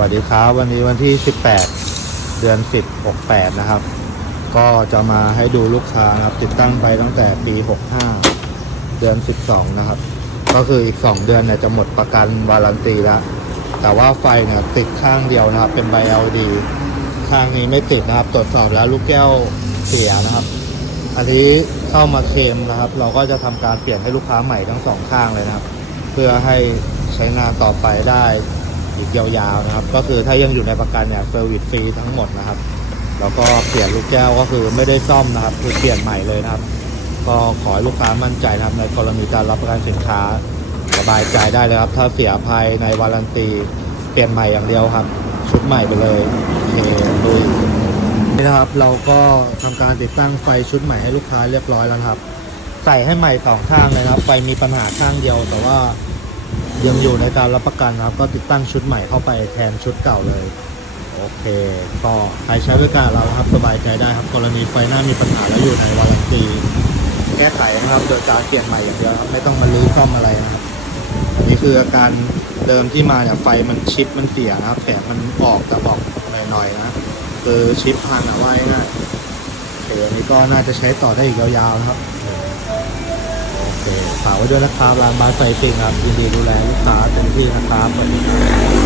วัสดีครับ วันนี้วันที่ 18 เดือน 10 68 นะครับ ก็จะมาให้ดูลูกค้านะครับ ติดตั้งไปตั้งแต่ปี 65 เดือน 12 นะครับ ก็คืออีก 2 เดือนเนี่ยจะหมดประกันวารันตีแล้ว แต่ว่าไฟเนี่ยติดข้างเดียวนะครับ เป็นใบ LD ข้างนี้ไม่ติดนะครับ ตรวจสอบแล้วลูกแก้วเสียนะครับ อันนี้เข้ามาเคลมนะครับ เราก็จะทำการเปลี่ยนให้ลูกค้าใหม่ทั้งสองข้างเลยนะครับ เพื่อให้ใช้งานต่อไปได้ อีกยาวๆนะครับ ก็คือถ้ายังอยู่ในประกันเนี่ยเซอร์วิสฟรีทั้งหมดนะครับ แล้วก็เปลี่ยนลูกแก้วก็คือไม่ได้ซ่อมนะครับคือเปลี่ยนใหม่เลยนะครับ ก็ขอให้ลูกค้ามั่นใจนะครับ ในกรณีการรับประกันสินค้าสบายใจได้เลยครับ ถ้าเสียภายในวารันตีเปลี่ยนใหม่อย่างเดียวครับ ชุดใหม่ไปเลยโอเคดูนี่นะครับ เราก็ทำการติดตั้งไฟชุดใหม่ให้ลูกค้าเรียบร้อยแล้วครับ ใส่ให้ใหม่สองข้างเลยนะครับ ไฟมีปัญหาข้างเดียวแต่ว่า ยังอยู่ในการรับประกันนะครับ ก็ติดตั้งชุดใหม่เข้าไปแทนชุดเก่าเลย โอเค ก็ใครใช้บริการเราครับสบายใจได้ครับกรณีไฟหน้ามีปัญหาแล้วอยู่ในวารันตีแก้ไขนะครับ โดยการเปลี่ยนใหม่อย่างเดียวไม่ต้องมาลื้อซ่อมอะไรนะครับอันนี้คืออาการเดิมที่มาเนี่ยไฟมันชิปมันเสียนะครับแสงมันออกแต่บอกหน่อยๆนะคือชิปพังอะว่าง่ายๆโอเคอันนี้ก็น่าจะใช้ต่อได้อีกยาวๆนะครับ ฝากไว้ด้วยนะครับร้านบาสไฟติงครับยินดีดูแลลูกค้าเต็มที่นะครับวัสดีครับ